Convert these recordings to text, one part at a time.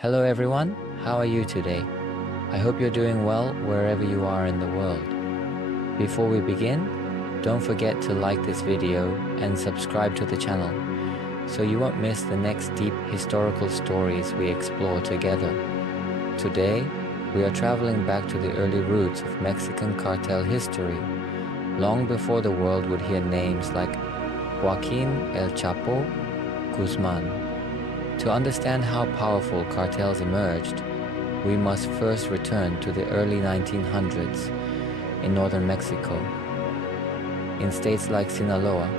Hello everyone, how are you today? I hope you're doing well wherever you are in the world. Before we begin, don't forget to like this video and subscribe to the channel so you won't miss the next deep historical stories we explore together. Today, we are traveling back to the early roots of Mexican cartel history, long before the world would hear names like Joaquín El Chapo, Guzmán. To understand how powerful cartels emerged, we must first return to the early 1900s in northern Mexico. In states like Sinaloa,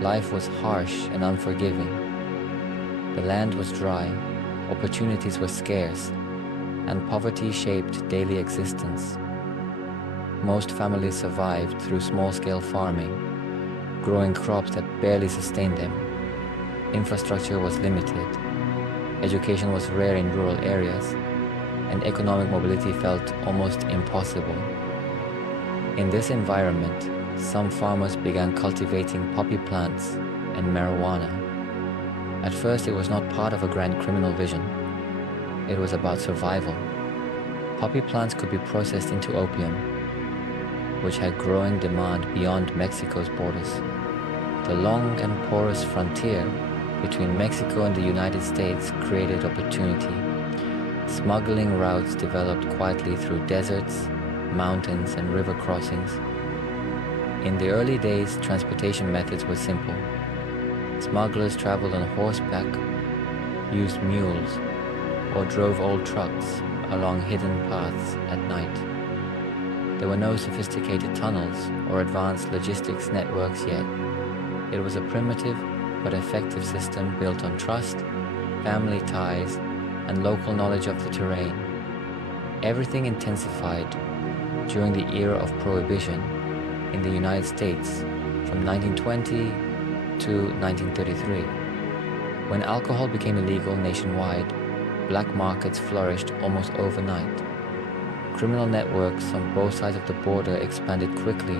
life was harsh and unforgiving. The land was dry, opportunities were scarce, and poverty shaped daily existence. Most families survived through small-scale farming, growing crops that barely sustained them. Infrastructure was limited, education was rare in rural areas, and economic mobility felt almost impossible. In this environment, some farmers began cultivating poppy plants and marijuana. At first, it was not part of a grand criminal vision. It was about survival. Poppy plants could be processed into opium, which had growing demand beyond Mexico's borders. The long and porous frontier between Mexico and the United States created opportunity. Smuggling routes developed quietly through deserts, mountains, and river crossings. In the early days, transportation methods were simple. Smugglers traveled on horseback, used mules, or drove old trucks along hidden paths at night. There were no sophisticated tunnels or advanced logistics networks yet. It was a primitive but effective system built on trust, family ties, and local knowledge of the terrain. Everything intensified during the era of Prohibition in the United States from 1920 to 1933. When alcohol became illegal nationwide, black markets flourished almost overnight. Criminal networks on both sides of the border expanded quickly.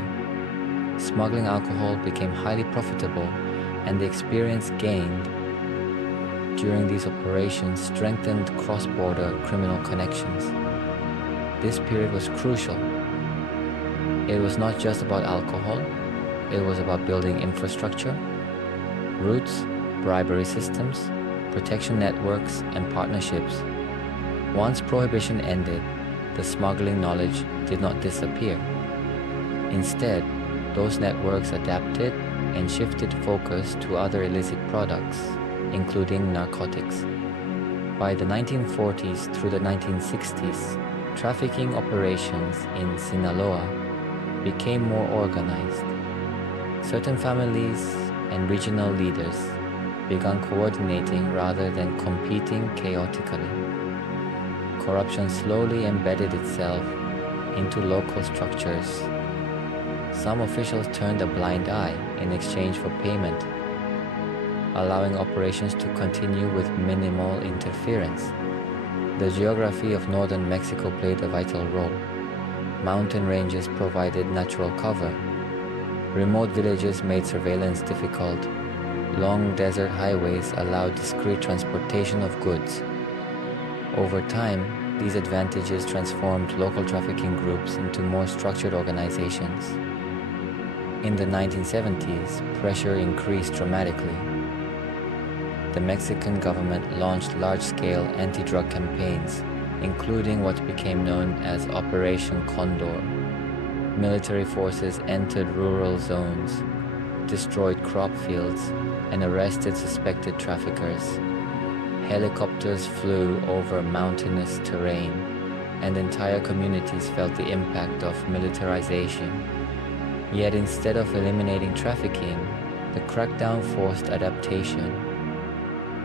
Smuggling alcohol became highly profitable, and the experience gained during these operations strengthened cross-border criminal connections. This period was crucial. It was not just about alcohol, it was about building infrastructure, routes, bribery systems, protection networks, and partnerships. Once Prohibition ended, the smuggling knowledge did not disappear. Instead, those networks adapted and shifted focus to other illicit products, including narcotics. By the 1940s through the 1960s, trafficking operations in Sinaloa became more organized. Certain families and regional leaders began coordinating rather than competing chaotically. Corruption slowly embedded itself into local structures. Some officials turned a blind eye in exchange for payment, allowing operations to continue with minimal interference. The geography of northern Mexico played a vital role. Mountain ranges provided natural cover. Remote villages made surveillance difficult. Long desert highways allowed discreet transportation of goods. Over time, these advantages transformed local trafficking groups into more structured organizations. In the 1970s, pressure increased dramatically. The Mexican government launched large-scale anti-drug campaigns, including what became known as Operation Condor. Military forces entered rural zones, destroyed crop fields, and arrested suspected traffickers. Helicopters flew over mountainous terrain, and entire communities felt the impact of militarization. Yet instead of eliminating trafficking, the crackdown forced adaptation.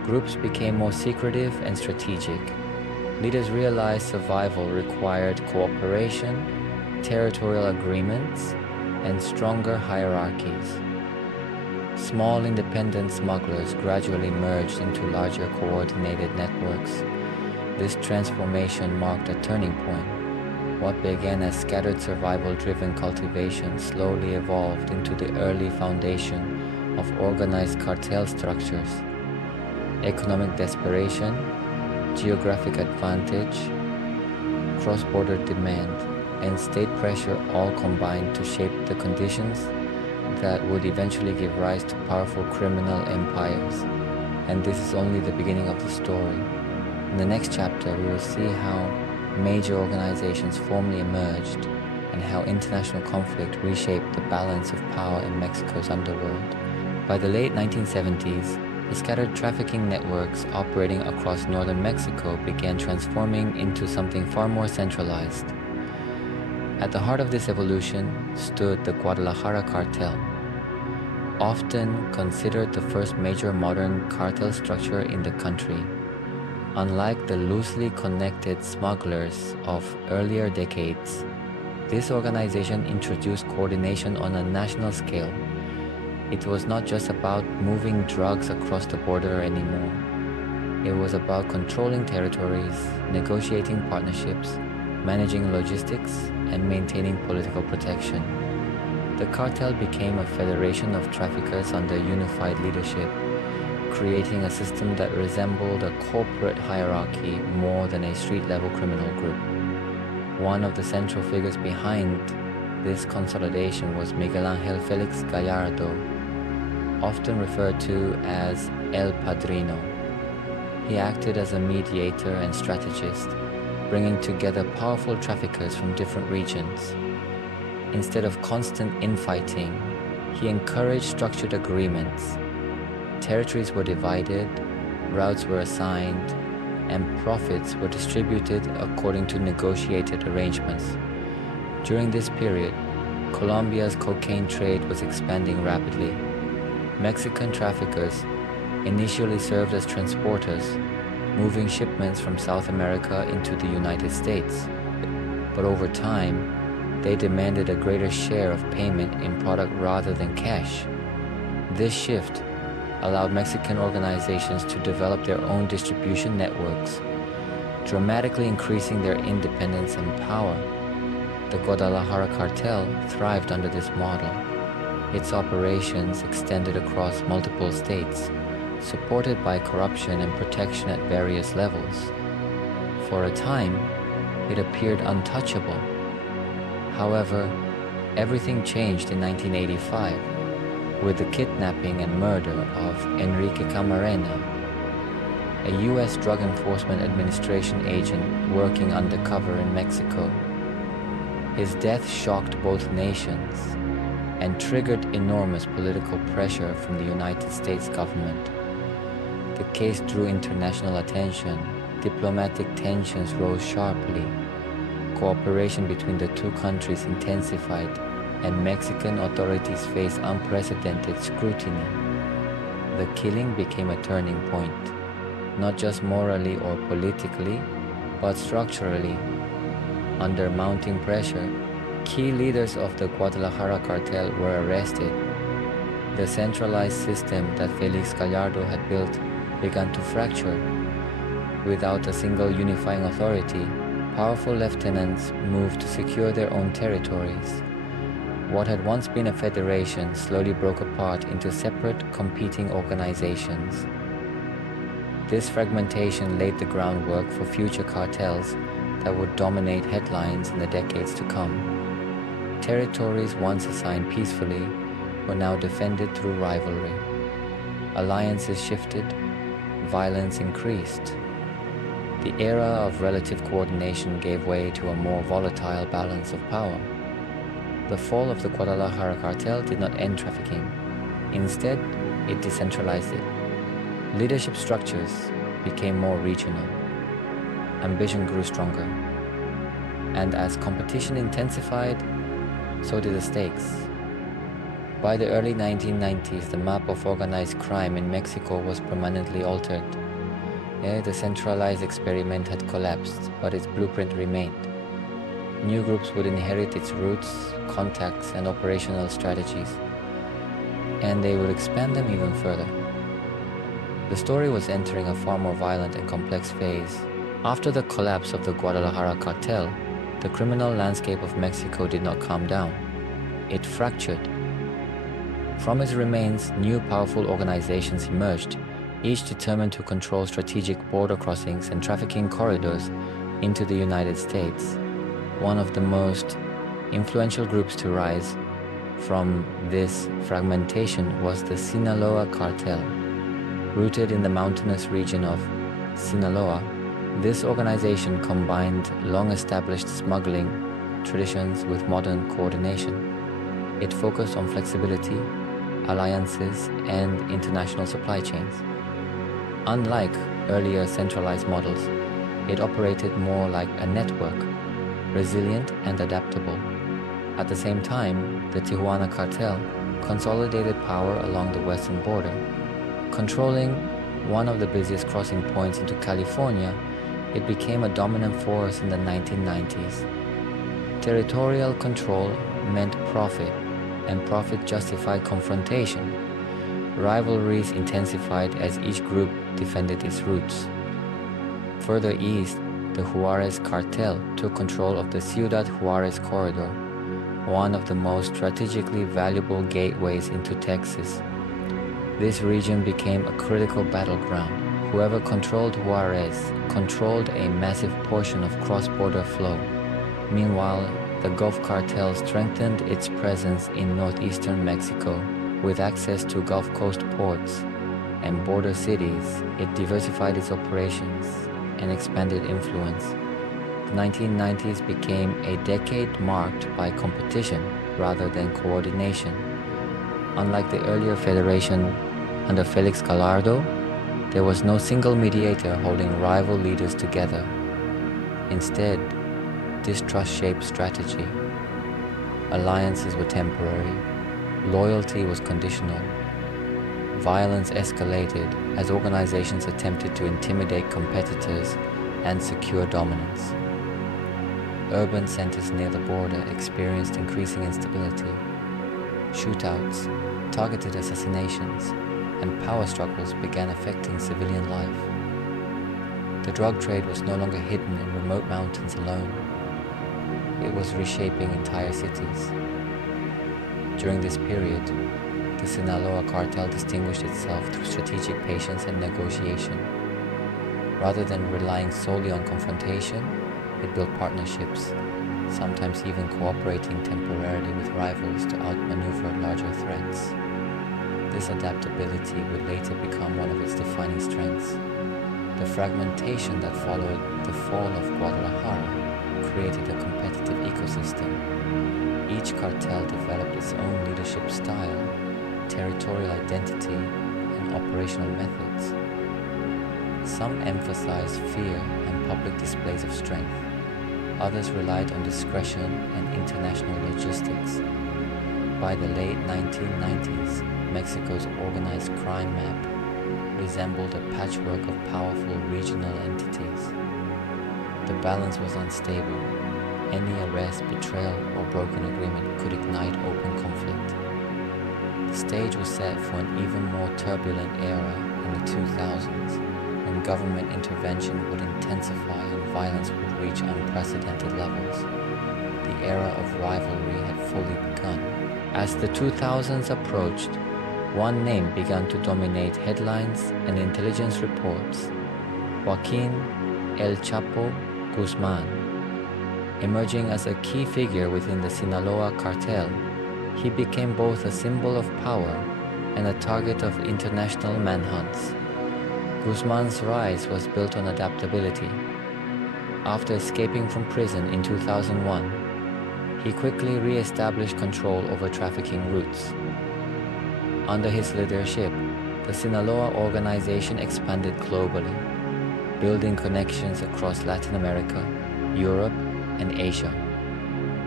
Groups became more secretive and strategic. Leaders realized survival required cooperation, territorial agreements, and stronger hierarchies. Small independent smugglers gradually merged into larger coordinated networks. This transformation marked a turning point. What began as scattered survival-driven cultivation slowly evolved into the early foundation of organized cartel structures. Economic desperation, geographic advantage, cross-border demand, and state pressure all combined to shape the conditions that would eventually give rise to powerful criminal empires. And this is only the beginning of the story. In the next chapter, we will see how major organizations formally emerged and how international conflict reshaped the balance of power in Mexico's underworld. By the late 1970s, the scattered trafficking networks operating across northern Mexico began transforming into something far more centralized. At the heart of this evolution stood the Guadalajara Cartel, often considered the first major modern cartel structure in the country. Unlike the loosely connected smugglers of earlier decades, this organization introduced coordination on a national scale. It was not just about moving drugs across the border anymore. It was about controlling territories, negotiating partnerships, managing logistics, and maintaining political protection. The cartel became a federation of traffickers under unified leadership, creating a system that resembled a corporate hierarchy more than a street-level criminal group. One of the central figures behind this consolidation was Miguel Ángel Félix Gallardo, often referred to as El Padrino. He acted as a mediator and strategist, bringing together powerful traffickers from different regions. Instead of constant infighting, he encouraged structured agreements. Territories were divided, routes were assigned, and profits were distributed according to negotiated arrangements. During this period, Colombia's cocaine trade was expanding rapidly. Mexican traffickers initially served as transporters, moving shipments from South America into the United States. But over time, they demanded a greater share of payment in product rather than cash. This shift allowed Mexican organizations to develop their own distribution networks, dramatically increasing their independence and power. The Guadalajara Cartel thrived under this model. Its operations extended across multiple states, supported by corruption and protection at various levels. For a time, it appeared untouchable. However, everything changed in 1985 with the kidnapping and murder of Enrique Camarena, a U.S. Drug Enforcement Administration agent working undercover in Mexico. His death shocked both nations and triggered enormous political pressure from the United States government. The case drew international attention, diplomatic tensions rose sharply, cooperation between the two countries intensified, and Mexican authorities faced unprecedented scrutiny. The killing became a turning point, not just morally or politically, but structurally. Under mounting pressure, key leaders of the Guadalajara Cartel were arrested. The centralized system that Felix Gallardo had built began to fracture. Without a single unifying authority, powerful lieutenants moved to secure their own territories. What had once been a federation slowly broke apart into separate, competing organizations. This fragmentation laid the groundwork for future cartels that would dominate headlines in the decades to come. Territories once assigned peacefully were now defended through rivalry. Alliances shifted, violence increased. The era of relative coordination gave way to a more volatile balance of power. The fall of the Guadalajara Cartel did not end trafficking. Instead, it decentralized it. Leadership structures became more regional. Ambition grew stronger. And as competition intensified, so did the stakes. By the early 1990s, the map of organized crime in Mexico was permanently altered. The centralized experiment had collapsed, but its blueprint remained. New groups would inherit its roots, contacts, and operational strategies, and they would expand them even further. The story was entering a far more violent and complex phase. After the collapse of the Guadalajara Cartel, the criminal landscape of Mexico did not calm down. It fractured. From its remains, new powerful organizations emerged, each determined to control strategic border crossings and trafficking corridors into the United States. One of the most influential groups to rise from this fragmentation was the Sinaloa Cartel. Rooted in the mountainous region of Sinaloa, this organization combined long-established smuggling traditions with modern coordination. It focused on flexibility, alliances, and international supply chains. Unlike earlier centralized models, it operated more like a network, resilient and adaptable. At the same time, the Tijuana cartel consolidated power along the western border. Controlling one of the busiest crossing points into California, it became a dominant force in the 1990s. Territorial control meant profit, and profit justified confrontation. Rivalries intensified as each group defended its roots. Further east, the Juarez Cartel took control of the Ciudad Juarez corridor, one of the most strategically valuable gateways into Texas. This region became a critical battleground. Whoever controlled Juarez controlled a massive portion of cross-border flow. Meanwhile, the Gulf Cartel strengthened its presence in northeastern Mexico. With access to Gulf Coast ports and border cities, it diversified its operations and expanded influence. The 1990s became a decade marked by competition rather than coordination. Unlike the earlier federation under Felix Gallardo, there was no single mediator holding rival leaders together. Instead, distrust shaped strategy. Alliances were temporary. Loyalty was conditional. Violence escalated as organizations attempted to intimidate competitors and secure dominance. Urban centers near the border experienced increasing instability. Shootouts, targeted assassinations, and power struggles began affecting civilian life. The drug trade was no longer hidden in remote mountains alone. It was reshaping entire cities. During this period, the Sinaloa Cartel distinguished itself through strategic patience and negotiation. Rather than relying solely on confrontation, it built partnerships, sometimes even cooperating temporarily with rivals to outmaneuver larger threats. This adaptability would later become one of its defining strengths. The fragmentation that followed the fall of Guadalajara created a competitive ecosystem. Each cartel developed its own leadership style, territorial identity, and operational methods. Some emphasized fear and public displays of strength. Others relied on discretion and international logistics. By the late 1990s, Mexico's organized crime map resembled a patchwork of powerful regional entities. The balance was unstable. Any arrest, betrayal, or broken agreement could ignite open conflict. The stage was set for an even more turbulent era in the 2000s, when government intervention would intensify and violence would reach unprecedented levels. The era of rivalry had fully begun. As the 2000s approached, one name began to dominate headlines and intelligence reports: Joaquín El Chapo Guzmán. Emerging as a key figure within the Sinaloa Cartel, he became both a symbol of power and a target of international manhunts. Guzmán's rise was built on adaptability. After escaping from prison in 2001, he quickly re-established control over trafficking routes. Under his leadership, the Sinaloa organization expanded globally, building connections across Latin America, Europe, and Asia.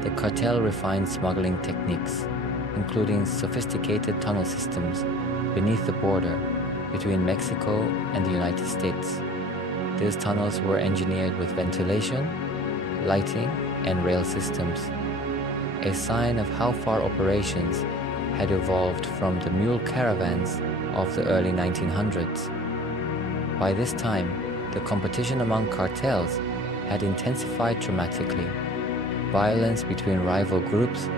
The cartel refined smuggling techniques, including sophisticated tunnel systems beneath the border between Mexico and the United States. These tunnels were engineered with ventilation, lighting, and rail systems, a sign of how far operations had evolved from the mule caravans of the early 1900s. By this time, the competition among cartels had intensified dramatically. Violence between rival groups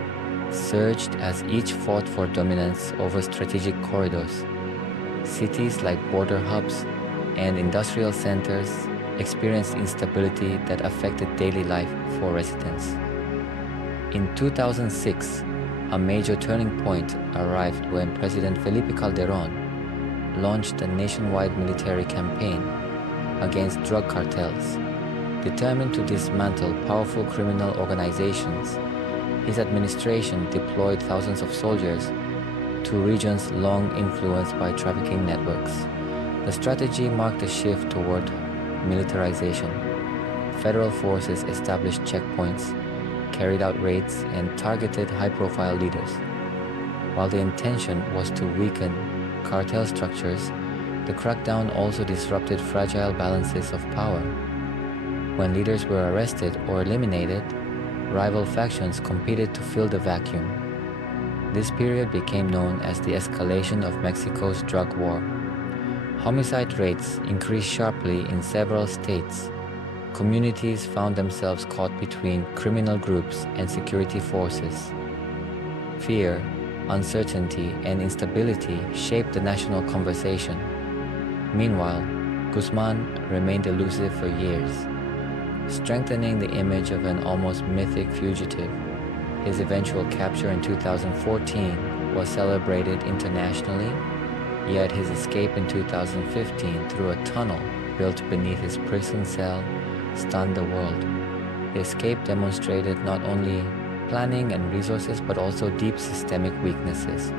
surged as each fought for dominance over strategic corridors. Cities like border hubs and industrial centers experienced instability that affected daily life for residents. In 2006, a major turning point arrived when President Felipe Calderón launched a nationwide military campaign against drug cartels. Determined to dismantle powerful criminal organizations, his administration deployed thousands of soldiers to regions long influenced by trafficking networks. The strategy marked a shift toward militarization. Federal forces established checkpoints, carried out raids, and targeted high-profile leaders. While the intention was to weaken cartel structures, the crackdown also disrupted fragile balances of power. When leaders were arrested or eliminated, rival factions competed to fill the vacuum. This period became known as the escalation of Mexico's drug war. Homicide rates increased sharply in several states. Communities found themselves caught between criminal groups and security forces. Fear, uncertainty, and instability shaped the national conversation. Meanwhile, Guzmán remained elusive for years, strengthening the image of an almost mythic fugitive. His eventual capture in 2014 was celebrated internationally, yet his escape in 2015 through a tunnel built beneath his prison cell stunned the world. The escape demonstrated not only planning and resources but also deep systemic weaknesses.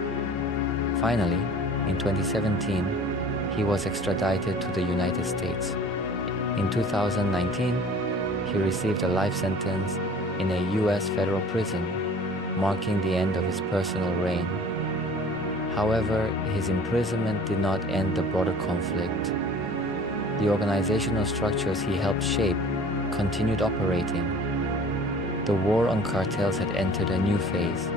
Finally, in 2017, he was extradited to the United States. In 2019, he received a life sentence in a U.S. federal prison, marking the end of his personal reign. However, his imprisonment did not end the broader conflict. The organizational structures he helped shape continued operating. The war on cartels had entered a new phase,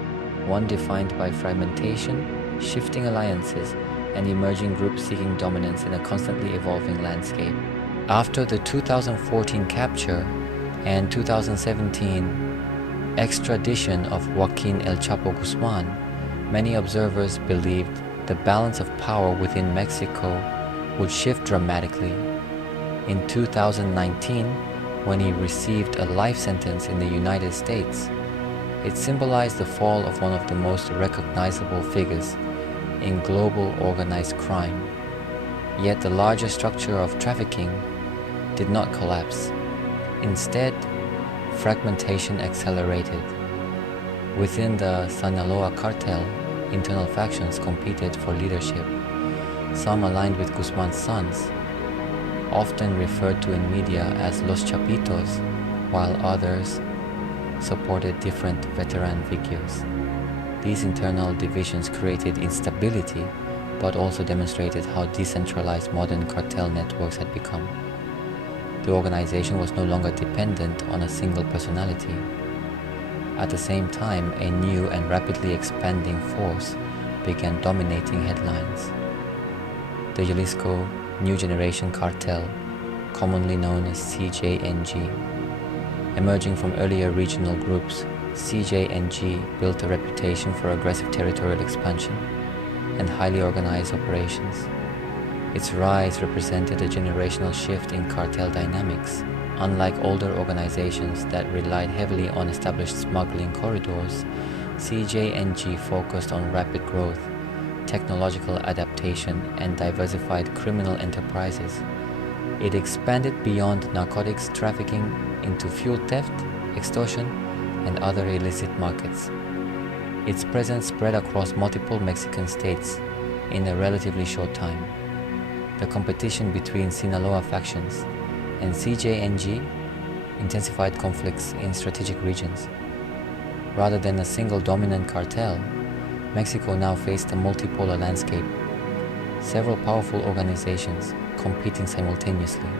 one defined by fragmentation, shifting alliances, and emerging groups seeking dominance in a constantly evolving landscape. After the 2014 capture and 2017 extradition of Joaquín El Chapo Guzmán, many observers believed the balance of power within Mexico would shift dramatically. In 2019, when he received a life sentence in the United States, it symbolized the fall of one of the most recognizable figures in global organized crime. Yet the larger structure of trafficking did not collapse. Instead, fragmentation accelerated. Within the Sinaloa Cartel, internal factions competed for leadership. Some aligned with Guzmán's sons, often referred to in media as Los Chapitos, while others supported different veteran figures. These internal divisions created instability, but also demonstrated how decentralized modern cartel networks had become. The organization was no longer dependent on a single personality. At the same time, a new and rapidly expanding force began dominating headlines. The Jalisco New Generation Cartel, commonly known as CJNG. Emerging from earlier regional groups, CJNG built a reputation for aggressive territorial expansion and highly organized operations. Its rise represented a generational shift in cartel dynamics. Unlike older organizations that relied heavily on established smuggling corridors, CJNG focused on rapid growth, technological adaptation, and diversified criminal enterprises. It expanded beyond narcotics trafficking into fuel theft, extortion, and other illicit markets. Its presence spread across multiple Mexican states in a relatively short time. The competition between Sinaloa factions and CJNG intensified conflicts in strategic regions. Rather than a single dominant cartel, Mexico now faced a multipolar landscape, several powerful organizations competing simultaneously.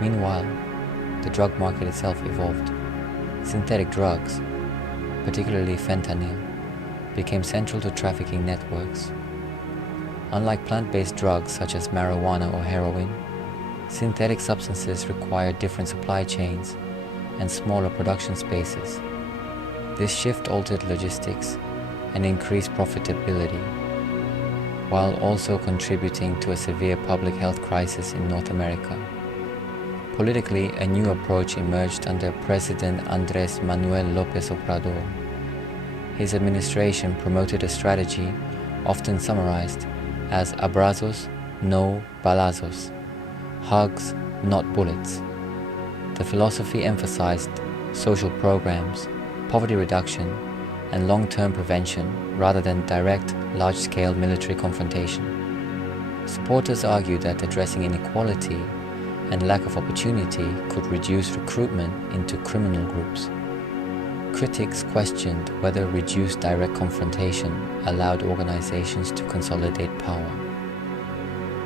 Meanwhile, the drug market itself evolved. Synthetic drugs, particularly fentanyl, became central to trafficking networks. Unlike plant-based drugs such as marijuana or heroin, synthetic substances require different supply chains and smaller production spaces. This shift altered logistics and increased profitability. while also contributing to a severe public health crisis in North America. Politically, a new approach emerged under President Andrés Manuel López Obrador. His administration promoted a strategy often summarized as abrazos, no balazos, hugs, not bullets. The philosophy emphasized social programs, poverty reduction, and long-term prevention rather than direct, large-scale military confrontation. Supporters argued that addressing inequality and lack of opportunity could reduce recruitment into criminal groups. Critics questioned whether reduced direct confrontation allowed organizations to consolidate power.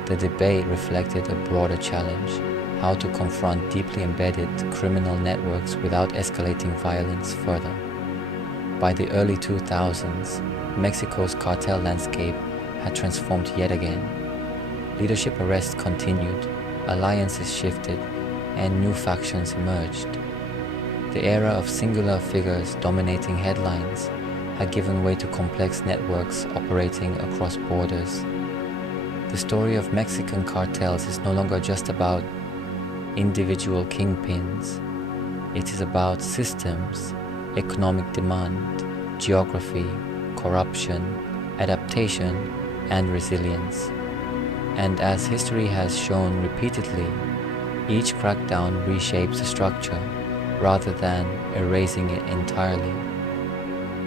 The debate reflected a broader challenge: how to confront deeply embedded criminal networks without escalating violence further. By the early 2000s, Mexico's cartel landscape had transformed yet again. Leadership arrests continued, alliances shifted, and new factions emerged. The era of singular figures dominating headlines had given way to complex networks operating across borders. The story of Mexican cartels is no longer just about individual kingpins. It is about systems, economic demand, geography, corruption, adaptation, and resilience. And as history has shown repeatedly, each crackdown reshapes the structure rather than erasing it entirely.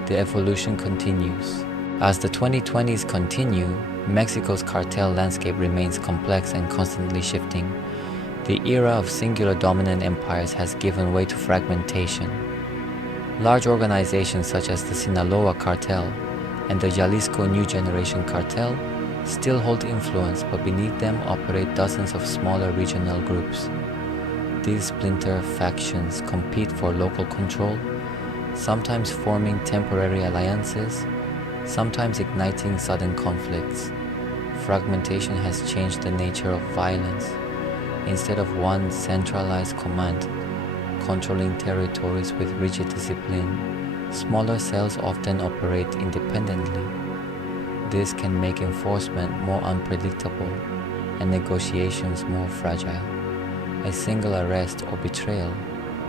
The evolution continues. As the 2020s continue, Mexico's cartel landscape remains complex and constantly shifting. The era of singular dominant empires has given way to fragmentation. Large organizations such as the Sinaloa Cartel and the Jalisco New Generation Cartel still hold influence, but beneath them operate dozens of smaller regional groups. These splinter factions compete for local control, sometimes forming temporary alliances, sometimes igniting sudden conflicts. Fragmentation has changed the nature of violence. Instead of one centralized command controlling territories with rigid discipline, smaller cells often operate independently. This can make enforcement more unpredictable and negotiations more fragile. A single arrest or betrayal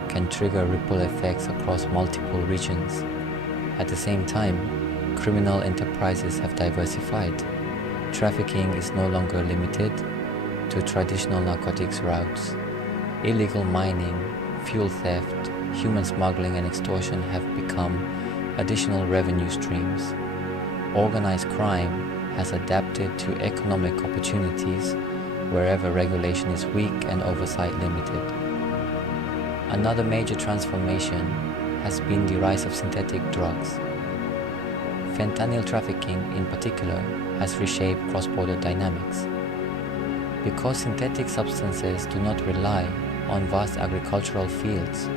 can trigger ripple effects across multiple regions. At the same time, criminal enterprises have diversified. Trafficking is no longer limited to traditional narcotics routes. Illegal mining, fuel theft, human smuggling, and extortion have become additional revenue streams. Organized crime has adapted to economic opportunities wherever regulation is weak and oversight limited. Another major transformation has been the rise of synthetic drugs. Fentanyl trafficking, in particular, has reshaped cross-border dynamics. Because synthetic substances do not rely on vast agricultural fields,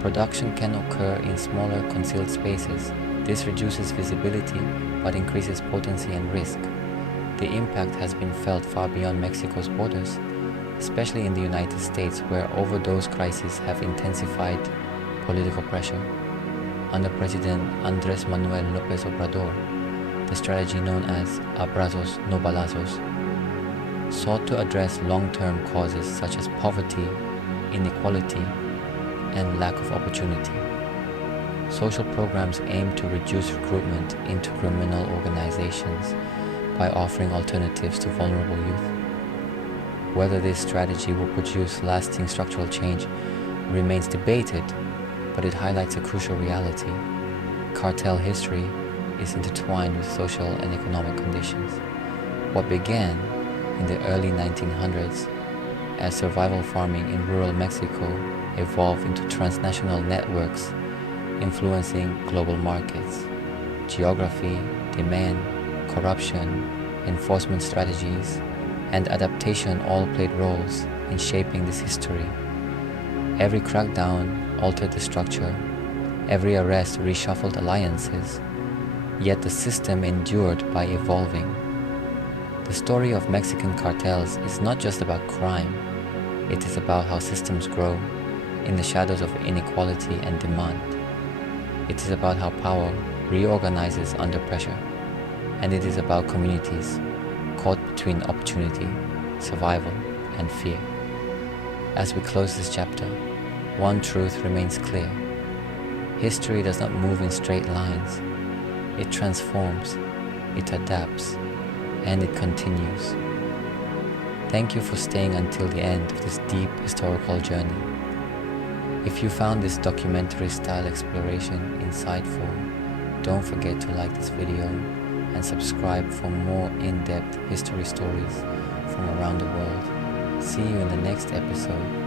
production can occur in smaller concealed spaces. This reduces visibility but increases potency and risk. The impact has been felt far beyond Mexico's borders, especially in the United States, where overdose crises have intensified political pressure. Under President Andrés Manuel López Obrador, the strategy known as abrazos no balazos sought to address long-term causes such as poverty, inequality, and lack of opportunity. Social programs aim to reduce recruitment into criminal organizations by offering alternatives to vulnerable youth. Whether this strategy will produce lasting structural change remains debated, but it highlights a crucial reality. Cartel history is intertwined with social and economic conditions. What began in the early 1900s as survival farming in rural Mexico evolved into transnational networks influencing global markets. Geography, demand, corruption, enforcement strategies, and adaptation all played roles in shaping this history. Every crackdown altered the structure, every arrest reshuffled alliances, yet the system endured by evolving. The story of Mexican cartels is not just about crime, it is about how systems grow in the shadows of inequality and demand. It is about how power reorganizes under pressure, and it is about communities caught between opportunity, survival, and fear. As we close this chapter, one truth remains clear. History does not move in straight lines. It transforms, it adapts, and it continues. Thank you for staying until the end of this deep historical journey. If you found this documentary-style exploration insightful, don't forget to like this video and subscribe for more in-depth history stories from around the world. See you in the next episode.